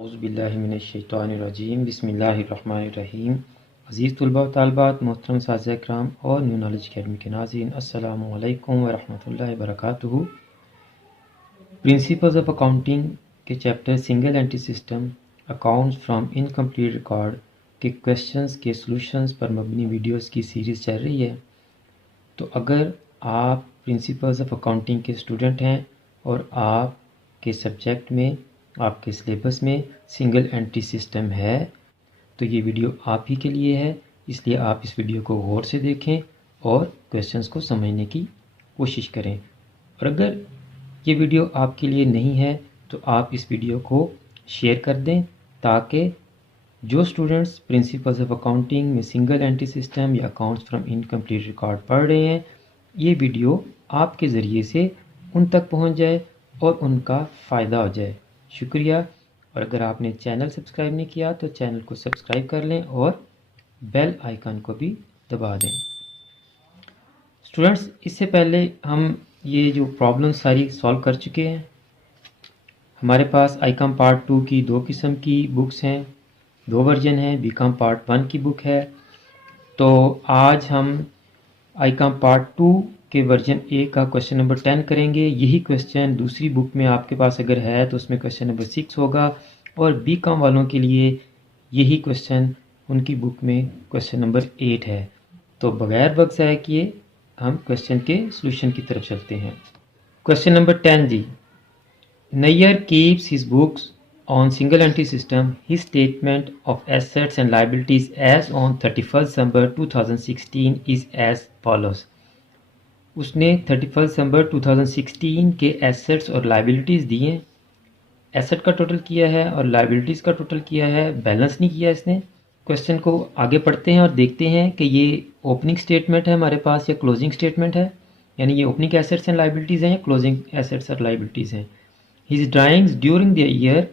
औज़ुबिल्लाहिमिनश्शैतानिर्रजीम बिस्मिल्लाहिर्रहमानिर्रहीम। अज़ीज़ तलबा व तालिबात, मोहतरम साज़िया इकराम और न्यू नॉलेज अकेडमी के नाज़रीन, अस्सलामु अलैकुम व रहमतुल्लाहि व बरकातुहू। प्रिंसिपल्स ऑफ अकाउंटिंग के chapter single entry system accounts from incomplete record के क्वेश्चंस के सॉल्यूशंस पर मबनी वीडियोस की सीरीज़ चल रही है। तो अगर आप प्रिंसिपल्स ऑफ अकाउंटिंग के स्टूडेंट हैं और आपके सब्जेक्ट में, आपके सिलेबस में सिंगल एंट्री सिस्टम है, तो ये वीडियो आप ही के लिए है। इसलिए आप इस वीडियो को गौर से देखें और क्वेश्चंस को समझने की कोशिश करें। और अगर ये वीडियो आपके लिए नहीं है तो आप इस वीडियो को शेयर कर दें, ताकि जो स्टूडेंट्स प्रिंसिपल्स ऑफ अकाउंटिंग में सिंगल एंट्री सिस्टम या अकाउंट्स फ्रॉम इनकम्प्लीट रिकॉर्ड पढ़ रहे हैं, ये वीडियो आपके ज़रिए से उन तक पहुंच जाए और उनका फ़ायदा हो जाए। शुक्रिया। और अगर आपने चैनल सब्सक्राइब नहीं किया तो चैनल को सब्सक्राइब कर लें और बेल आइकन को भी दबा दें। स्टूडेंट्स, इससे पहले हम ये जो प्रॉब्लम सारी सॉल्व कर चुके हैं। हमारे पास आईकॉम पार्ट 2 की 2 किस्म की बुक्स हैं, 2 वर्जन हैं। बीकॉम पार्ट 1 की बुक है। तो आज हम आईकॉम पार्ट 2 के वर्जन ए का क्वेश्चन नंबर 10 करेंगे। यही क्वेश्चन दूसरी बुक में आपके पास अगर है तो उसमें क्वेश्चन नंबर 6 होगा, और बीकॉम वालों के लिए यही क्वेश्चन उनकी बुक में क्वेश्चन नंबर 8 है। तो बगैर वक्त ज़ाया किए हम क्वेश्चन के सॉल्यूशन की तरफ चलते हैं। क्वेश्चन नंबर 10 जी। Nayar keeps his books on single entry system. His statement of assets and liabilities as on 31st December 2016 is as follows. उसने 31 दिसंबर 2016 के एसेट्स और लाइबिलिटीज़ दिए। एसेट का टोटल किया है और लाइबिलिटीज़ का टोटल किया है, बैलेंस नहीं किया इसने। क्वेश्चन को आगे पढ़ते हैं और देखते हैं कि ये ओपनिंग स्टेटमेंट है हमारे पास या क्लोजिंग स्टेटमेंट है, यानी ये ओपनिंग एसेट्स एंड लाइबिलिटीज़ हैं या क्लोजिंग एसेट्स और लाइबिलिटीज़ हैं। His drawings during the year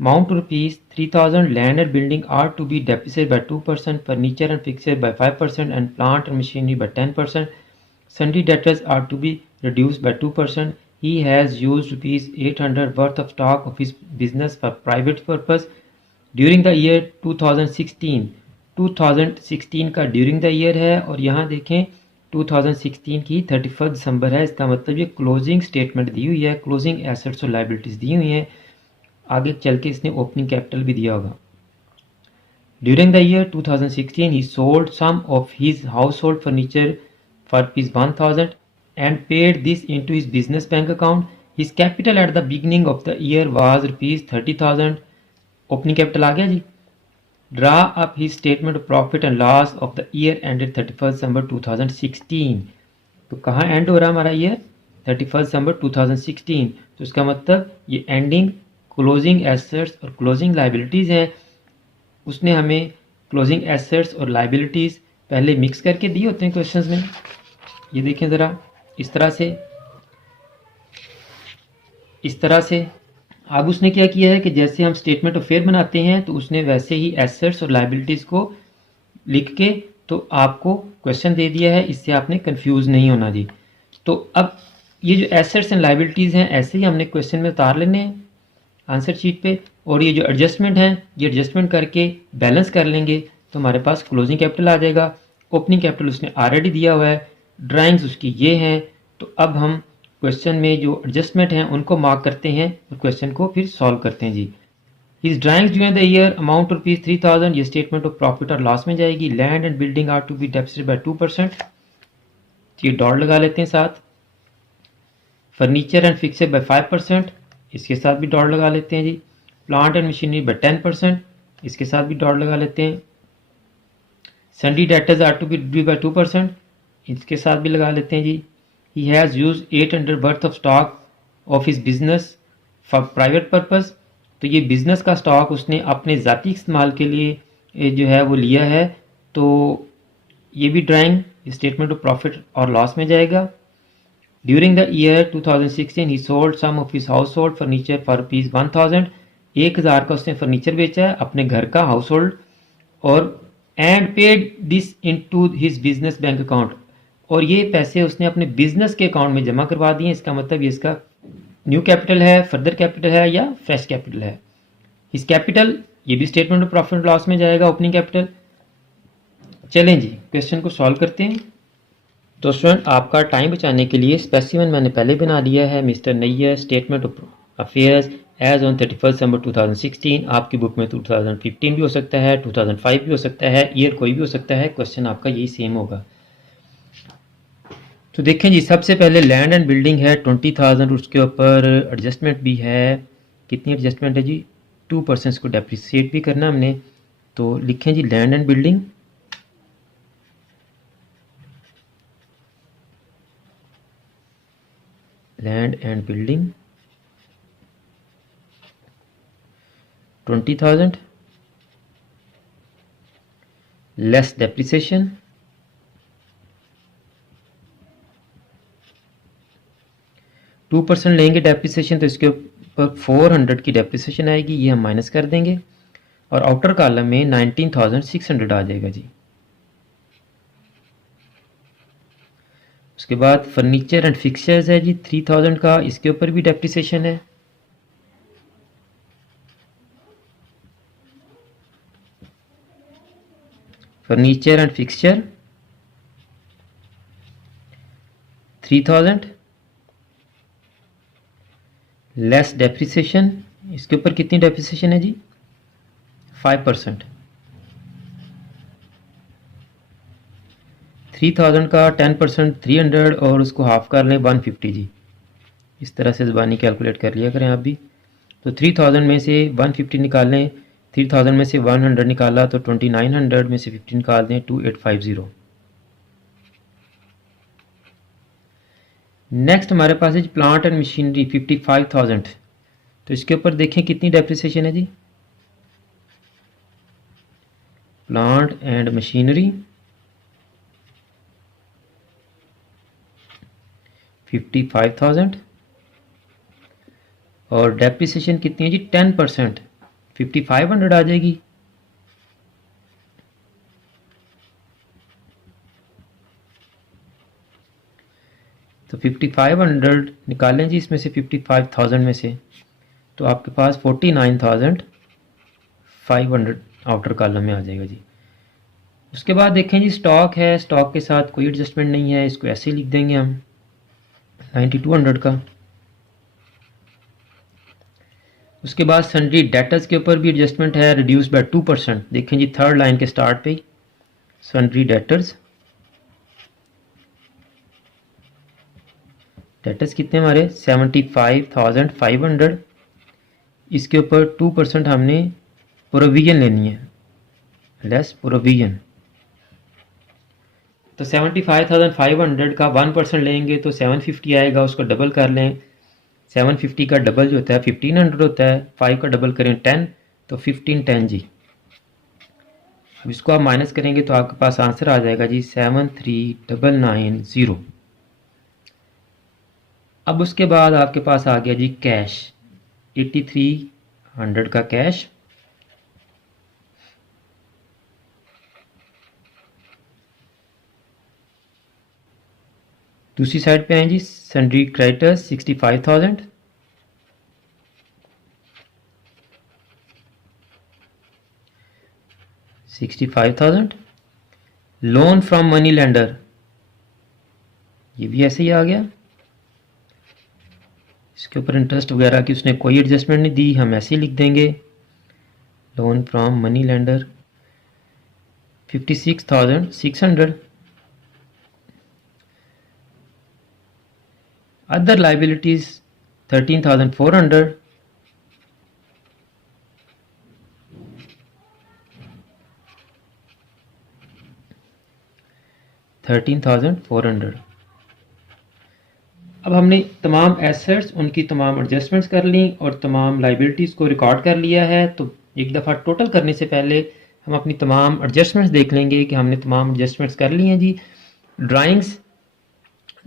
amount to rupees 3000. Land and building are to be depreciated by 2%, furniture and fixtures by 5%, and plant and machinery by 10%. Sundry debtors are to be reduced by 2%. He has used rupees 800 worth of stock of his business for private purpose during the year 2016. 2016 का during the year है, और यहाँ देखें 2016 की 31 दिसंबर है। इसका मतलब ये क्लोजिंग स्टेटमेंट दी हुई है, क्लोजिंग एसेट्स और लाइबिलिटीज़ दी हुई हैं। आगे चल के इसने ओपनिंग कैपिटल भी दिया होगा। During the year 2016 he sold some of his household furniture for ₹1000 and paid this into his business bank account. His capital at the beginning of the year was ₹30,000। Opening capital आ गया जी। Draw up his statement of profit and loss of the year ended 31 December 2016। तो कहाँ and हो रहा है हमारा year? 31 December 2016। तो इसका मतलब ये एंडिंग क्लोजिंग एसेट्स और क्लोजिंग लाइबिलिटीज़ है। उसने हमें क्लोजिंग एसेट्स और लाइबिलिटीज़ पहले मिक्स करके दिए होते हैं क्वेश्चंस में। ये देखें ज़रा, इस तरह से अब उसने क्या किया है कि जैसे हम स्टेटमेंट ऑफ फेयर बनाते हैं तो उसने वैसे ही एसेट्स और लाइबिलिटीज़ को लिख के तो आपको क्वेश्चन दे दिया है। इससे आपने कंफ्यूज नहीं होना जी। तो अब ये जो एसेट्स एंड लाइबिलिटीज़ हैं ऐसे ही हमने क्वेश्चन में उतार लेने हैं आंसर शीट पे, और ये जो एडजस्टमेंट है ये एडजस्टमेंट करके बैलेंस कर लेंगे तो हमारे पास क्लोजिंग कैपिटल आ जाएगा। ओपनिंग कैपिटल उसने ऑलरेडी दिया हुआ है, ड्राइंग्स उसकी ये हैं। तो अब हम क्वेश्चन में जो एडजस्टमेंट हैं उनको मार्क करते हैं और क्वेश्चन को फिर सॉल्व करते हैं जी। His drawings during the year amount ₹3000, ये स्टेटमेंट ऑफ प्रॉफिट और लॉस में जाएगी। Land and building are to be depreciated by 2%, ये डॉट लगा लेते हैं साथ। फर्नीचर एंड फिक्सर बाय 5%, इसके साथ भी डॉट लगा लेते हैं जी। प्लांट एंड मशीनरी बाय 10%, इसके साथ भी डॉट लगा लेते हैं। Sundry debtors are to be due by 2%, इसके साथ भी लगा लेते हैं जी। He has use 800 worth of stock of his business for private purpose, तो ये बिजनेस का स्टॉक उसने अपने ज़ाती इस्तेमाल के लिए जो है वो लिया है। तो ये भी ड्राइंग स्टेटमेंट ऑफ प्रॉफिट और लॉस में जाएगा। During the year 2016, he sold some of his household furniture for ₹1000. 1000 का उसने फर्नीचर बेचा है अपने घर का हाउस होल्ड, और and paid this into his business bank account, और ये पैसे उसने अपने बिजनेस के अकाउंट में जमा करवा दिए। इसका मतलब ये इसका न्यू कैपिटल है, फर्दर कैपिटल है या फ्रेश कैपिटल है। हिज कैपिटल, ये भी statement of profit and loss में जाएगा, ओपनिंग कैपिटल। चलें जी क्वेश्चन को सॉल्व करते हैं। तो स्टूडेंट आपका टाइम बचाने के लिए स्पेसिमेन मैंने पहले बना लिया है। Mister Nayar statement of affairs as on 31 December 2016। आपकी बुक में 2015 भी हो सकता है, 2005 भी हो सकता है, ईयर कोई भी हो सकता है, क्वेश्चन आपका यही सेम होगा। तो देखें जी, सबसे पहले लैंड एंड बिल्डिंग है 20,000, उसके ऊपर एडजस्टमेंट भी है। कितनी एडजस्टमेंट है जी? 2% को डेप्रिसिएट भी करना हमने। तो लिखें जी land and building, land and building 20,000 less depreciation, two percent लेंगे डेप्रिसिएशन तो इसके ऊपर 400 की डेप्रिसिएशन आएगी, ये हम माइनस कर देंगे और आउटर कॉलम में 19,600 आ जाएगा जी। उसके बाद फर्नीचर एंड फिक्सचर्स है जी 3,000 का, इसके ऊपर भी डेप्रिसिएशन है। Furniture and fixture 3,000 less depreciation, इसके ऊपर कितनी डेप्रिसिएशन है जी? 5%। 3,000 का 10% 300 और उसको हाफ कर लें 150 जी। इस तरह से ज़बानी कैलकुलेट कर लिया करें आप भी। तो 3,000 में से 150 निकालें, 3,000 में से 100 निकाला तो 2900 में से 15 निकाल दें 2850। नेक्स्ट हमारे पास है प्लांट एंड मशीनरी 55,000। तो इसके ऊपर देखें कितनी डेप्रिसिएशन है जी? प्लांट एंड मशीनरी 55,000 और डेप्रिसिएशन कितनी है जी? 10%, 5,500 आ जाएगी। तो 5,500 निकालें जी इसमें से 55,000 में से, तो आपके पास 49,500 आउटर कॉलम में आ जाएगा जी। उसके बाद देखें जी स्टॉक है, स्टॉक के साथ कोई एडजस्टमेंट नहीं है, इसको ऐसे ही लिख देंगे हम 9200 का। उसके बाद सन्ड्री डेटर्स के ऊपर भी एडजस्टमेंट है, रिड्यूस बाय 2%। देखें जी थर्ड लाइन के स्टार्ट पे सन्ड्री डेटर्स, डेटर्स कितने हमारे 75,500। इसके ऊपर 2% हमने प्रोविजन लेनी है, लेस प्रोविजन। तो 75,500 का 1% लेंगे तो 750 आएगा, उसको डबल कर लें। 750 का डबल जो होता है 1500 होता है, 5 का डबल करें 10 तो 1510 जी। अब इसको आप माइनस करेंगे तो आपके पास आंसर आ जाएगा जी 73,990। अब उसके बाद आपके पास आ गया जी कैश 8300 का कैश। दूसरी साइड पे हैं जी sundry creditors 65,000। Loan from money lender, ये भी ऐसे ही आ गया। इसके ऊपर इंटरेस्ट वगैरह की उसने कोई एडजस्टमेंट नहीं दी, हम ऐसे ही लिख देंगे loan from money lender 56,600। Other liabilities 13,400। अब हमने तमाम एसेट्स उनकी तमाम एडजस्टमेंट्स कर ली और तमाम लाइबिलिटीज़ को रिकॉर्ड कर लिया है। तो एक दफ़ा टोटल करने से पहले हम अपनी तमाम एडजस्टमेंट्स देख लेंगे कि हमने तमाम एडजस्टमेंट्स कर ली हैं जी। ड्राइंग्स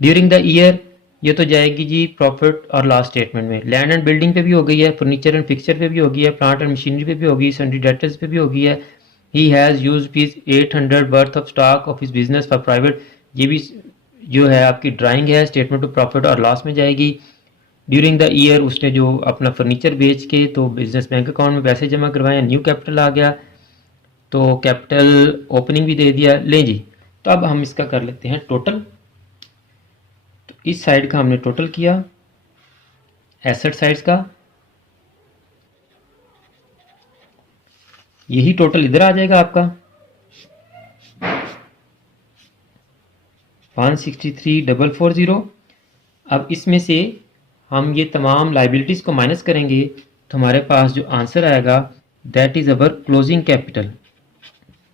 ड्यूरिंग द ईयर, ये तो जाएगी जी प्रॉफिट और लॉस स्टेटमेंट में। लैंड एंड बिल्डिंग पे भी हो गई है, फर्नीचर एंड फिक्सचर पे भी हो गई है, प्लांट एंड मशीनरी पे भी होगी, सन्ड्री डेटर्स पे भी हो गई है। He has use piece 800 worth of stock of his business for private, ये भी जो है आपकी ड्राइंग है, स्टेटमेंट ऑफ प्रॉफिट और लॉस में जाएगी। ड्यूरिंग द ईयर उसने जो अपना फर्नीचर बेच के तो बिजनेस बैंक अकाउंट में पैसे जमा करवाए, न्यू कैपिटल आ गया, तो कैपिटल ओपनिंग भी दे दिया। ले जी, तो अब हम इसका कर लेते हैं टोटल। तो इस साइड का हमने टोटल किया, एसेट साइड्स का, यही टोटल इधर आ जाएगा आपका 163,440। अब इसमें से हम ये तमाम लाइबिलिटीज़ को माइनस करेंगे तो हमारे पास जो आंसर आएगा that is our closing capital.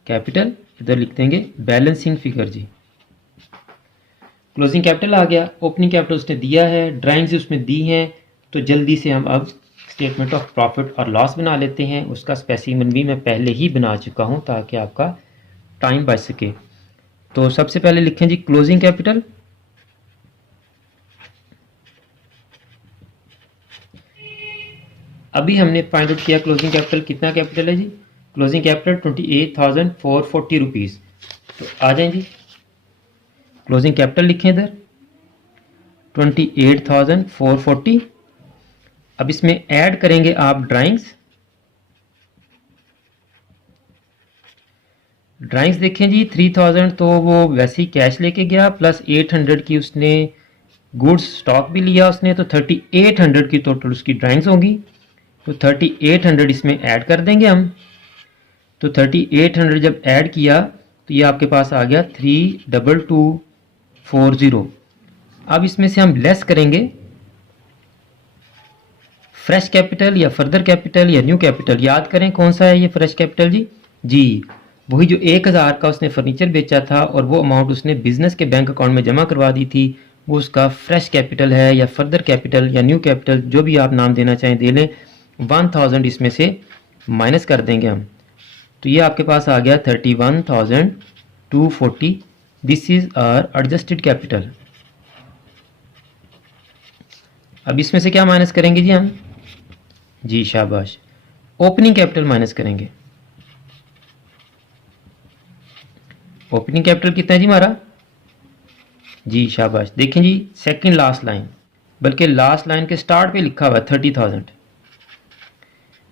Capital इधर लिख देंगे बैलेंसिंग फिगर जी। क्लोजिंग कैपिटल आ गया, ओपनिंग कैपिटल उसने दिया है, ड्राइंग्स उसमें दी हैं, तो जल्दी से हम अब स्टेटमेंट ऑफ प्रॉफिट और लॉस बना लेते हैं। उसका स्पेसिमन भी मैं पहले ही बना चुका हूं ताकि आपका टाइम बच सके। तो सबसे पहले लिखें जी क्लोजिंग कैपिटल। अभी हमने फाइंड आउट किया क्लोजिंग कैपिटल कितना कैपिटल है जी। Closing capital 28,440 rupees. तो आ जाए जी, क्लोजिंग कैपिटल लिखें इधर 28,440। अब इसमें ऐड करेंगे आप ड्राइंग्स। ड्राइंग्स देखें जी 3,000 तो वो वैसे ही कैश लेके गया, प्लस 800 की उसने गुड्स स्टॉक भी लिया उसने, तो 3,800 की टोटल उसकी ड्राइंग्स होंगी। तो 3,800 इसमें ऐड कर देंगे हम। तो 3,800 जब ऐड किया तो ये आपके पास आ गया 3,2,240। अब इसमें से हम लेस करेंगे फ्रेश कैपिटल या फर्दर कैपिटल या न्यू कैपिटल। याद करें कौन सा है ये फ्रेश कैपिटल जी। जी वही जो 1,000 का उसने फर्नीचर बेचा था और वो अमाउंट उसने बिजनेस के बैंक अकाउंट में जमा करवा दी थी, वो उसका फ्रेश कैपिटल है या फर्दर कैपिटल या न्यू कैपिटल, जो भी आप नाम देना चाहें दे लें। 1,000 इसमें से माइनस कर देंगे हम, तो ये आपके पास आ गया 31,240। This is our adjusted capital. अब इसमें से क्या माइनस करेंगे जी हम। जी शाबाश, ओपनिंग कैपिटल माइनस करेंगे। ओपनिंग कैपिटल कितना है जी हमारा। जी शाबाश, देखें जी सेकंड लास्ट लाइन, बल्कि लास्ट लाइन के स्टार्ट पे लिखा हुआ है 30,000।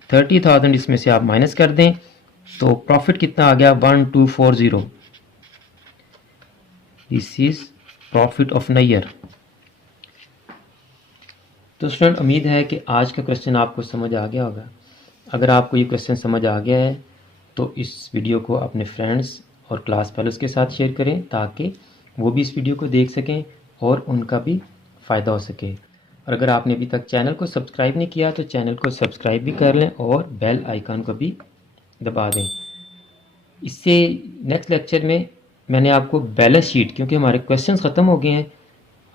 30,000 इसमें से आप माइनस कर दें तो प्रॉफिट कितना आ गया 1,240। This is profit of the year. तो स्टूडेंट उम्मीद है कि आज का क्वेश्चन आपको समझ आ गया होगा। अगर आपको ये क्वेश्चन समझ आ गया है तो इस वीडियो को अपने फ्रेंड्स और क्लास फेलोज़ के साथ शेयर करें ताकि वो भी इस वीडियो को देख सकें और उनका भी फ़ायदा हो सके। और अगर आपने अभी तक चैनल को सब्सक्राइब नहीं किया तो चैनल को सब्सक्राइब भी कर लें और बेल आइकन को भी दबा दें। इससे नेक्स्ट लेक्चर में मैंने आपको बैलेंस शीट, क्योंकि हमारे क्वेश्चंस ख़त्म हो गए हैं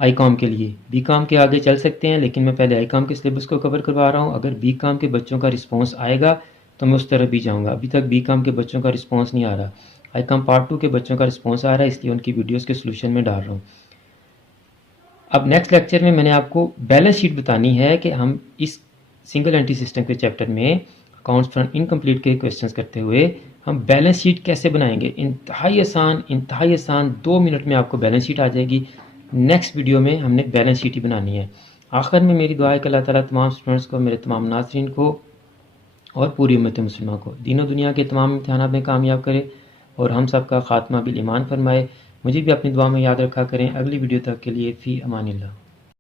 आई कॉम के लिए, बी कॉम के आगे चल सकते हैं, लेकिन मैं पहले आई कॉम के सिलेबस को कवर करवा रहा हूँ। अगर बी कॉम के बच्चों का रिस्पांस आएगा तो मैं उस तरफ भी जाऊँगा। अभी तक बी कॉम के बच्चों का रिस्पांस नहीं आ रहा, आई कॉम पार्ट 2 के बच्चों का रिस्पांस आ रहा है, इसलिए उनकी वीडियोज़ के सोल्यूशन में डाल रहा हूँ। अब नेक्स्ट लेक्चर में मैंने आपको बैलेंस शीट बतानी है कि हम इस सिंगल एंट्री सिस्टम के चैप्टर में अकाउंट्स फ्रॉम इनकम्प्लीट के क्वेश्चंस करते हुए हम बैलेंस शीट कैसे बनाएंगे। इंतहाई आसान 2 मिनट में आपको बैलेंस शीट आ जाएगी। नेक्स्ट वीडियो में हमने बैलेंस शीट ही बनानी है। आखिर में मेरी दुआ है कि अल्लाह ताला तमाम स्टूडेंट्स को, मेरे तमाम नाज़रीन को और पूरी उम्मत मुस्लिमा को दीनों दुनिया के तमाम इम्तिहानात में कामयाब करे और हम सब का खात्मा बिल ईमान फरमाए। मुझे भी अपनी दुआ में याद रखा करें। अगली वीडियो तक के लिए फ़ी अमानिल्लाह।